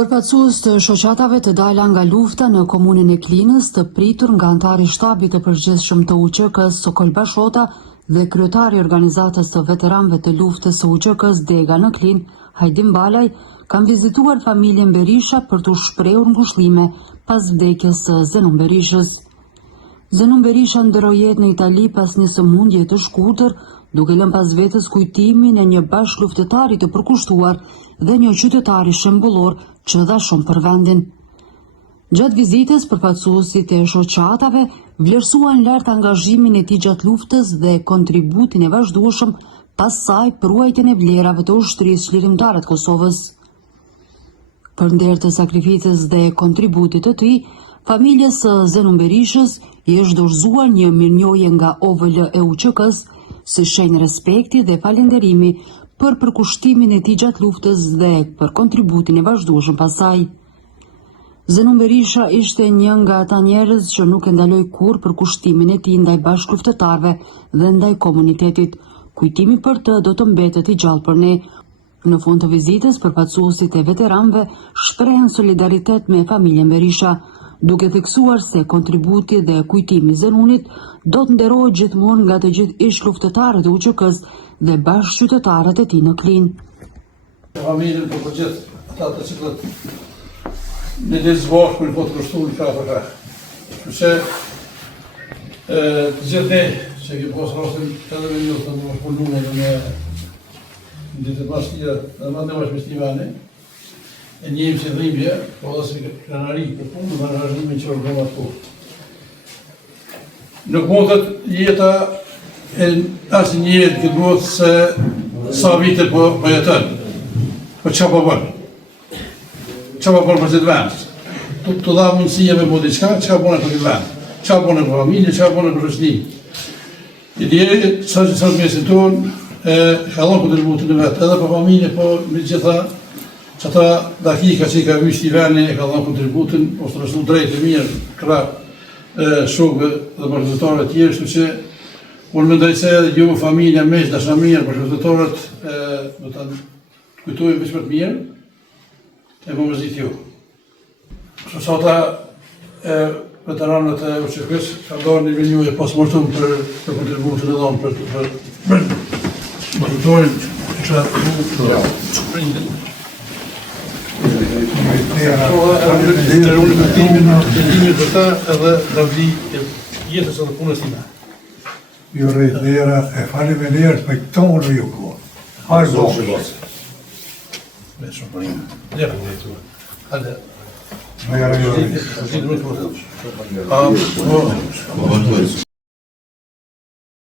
Përfaqësues të shoqatave të dala nga lufta në komunën e Klinës, të pritur nga antari i shtabit të përgjithshëm të UÇK-s Sokol Bashota dhe kryetari i organizatës të veteranëve të luftës së UÇK-s Dega në Klinë, Hajdim Balaj, kanë vizituar familjen Berisha për t'u shprehur ngushëllime pas vdekjes së Zenon Berishës. Zenon Berisha ndroi jetë në Itali pas një sëmundje të shkurtër, duke lënë pas vetes kujtimin e një bashkëluftëtari të përkushtuar dhe një qytetari shembullor që dha shumë për vendin. Gjatë vizitës, përfaqësuesit e shoqatave vlerësuan lart angazhimin e tij gjatë luftës dhe kontributin e vazhdueshëm pas saj për ruajtjen e vlerave të ushtrisë lirimtare të Kosovës. Për nder të sakrificës dhe kontributit të tij, familjes së Zenon Berishës i është dorëzuar një mirënjohje nga OVL e UÇK-s si shenjë respekti dhe falënderimi për përkushtimin e tij gjatë luftës dhe për kontributin e vazhdueshëm pas saj. Zenon Berisha ishte një nga ata njerëz që nuk e ndaloi kurrë përkushtimin e tij ndaj bashkëluftëtarëve dhe ndaj komunitetit. Kujtimi për të do të mbetet i gjallë për ne. Në fund të vizitës, përfaqësuesit e veteranëve shprehen solidaritet me familjen Berisha, duke theksuar se kontributi dhe kujtimi i Zenonit do të nderohet gjithmonë nga të gjithë ish luftëtarët e UÇK-s dhe bashkëqytetarët e tij në Klinë. Familjen për të gjithë ata të cilët në Lisbonë për të kushtuar ka. Kështu të gjithë ne që kemi pasur rastin edhe me ju të mos punojmë në ditë pastia, në mandë me stivane. E njëjmë si dhimbje, po dhe si krenari për punë, në angazhimin që orgoma të punë. Nuk mundet jeta e asë një jetë këtë duhet se sa vite po jetën, po që po bërë. Që po bërë për këtë vend. Të dha mundësia me bodi qka, që ka bërë për këtë vend. Që ka bërë për familje, që ka bërë për rëshni. I djeri, sa që sërë mesin tonë, ka dhonë kontributin e vetë, edhe për familje, po me gjitha, që ata dakika që i ka vishti i veni e ka dhënë kontributin, ose të rështu drejtë e mirë, këra shokëve dhe bashkëtorëve tjerë, shtu që unë mendoj se edhe ju familja me që dasha mirë, bashkëtorët do të kujtojnë veç për të mirë, e më mëzit ju. Kështu sa ata veteranët e UÇK-s ka dhënë një mirënjohje post-mortem për kontributin e dhënë për bashkëtorin që Ndërtimin të ta edhe lavdi jetës edhe punës time. Ju rejtëlera e faleminderit për tonë ju ko. Hajë bërë. Me shumë përgjën. Lera në jetuar. Hajde. Me jarë ju rejtë.